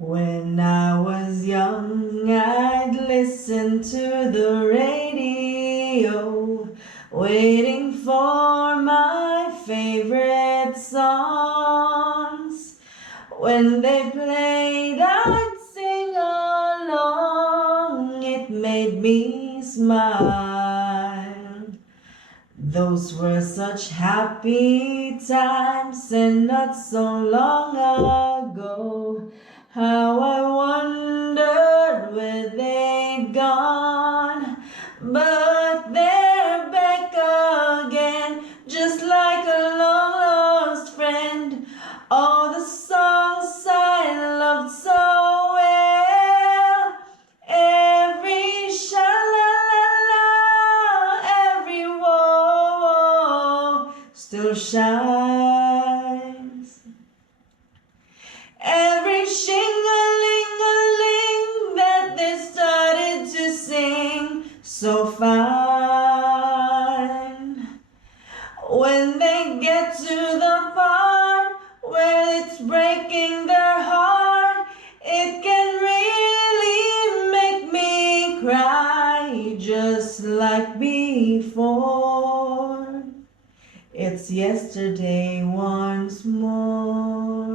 When I was young, I'd listen to the radio, waiting for my favorite songs. When they played, I'd sing along. It made me smile. Those were such happy times, and not so long ago. How I wondered where they'd gone, but they're back again, just like a long lost friend. All the songs I loved so well, every sha-la-la-la, every whoa still shines. Every shing-a-ling-a-ling that they started to sing so fine. When they get to the part where it's breaking their heart, it can really make me cry just like before. It's yesterday once more.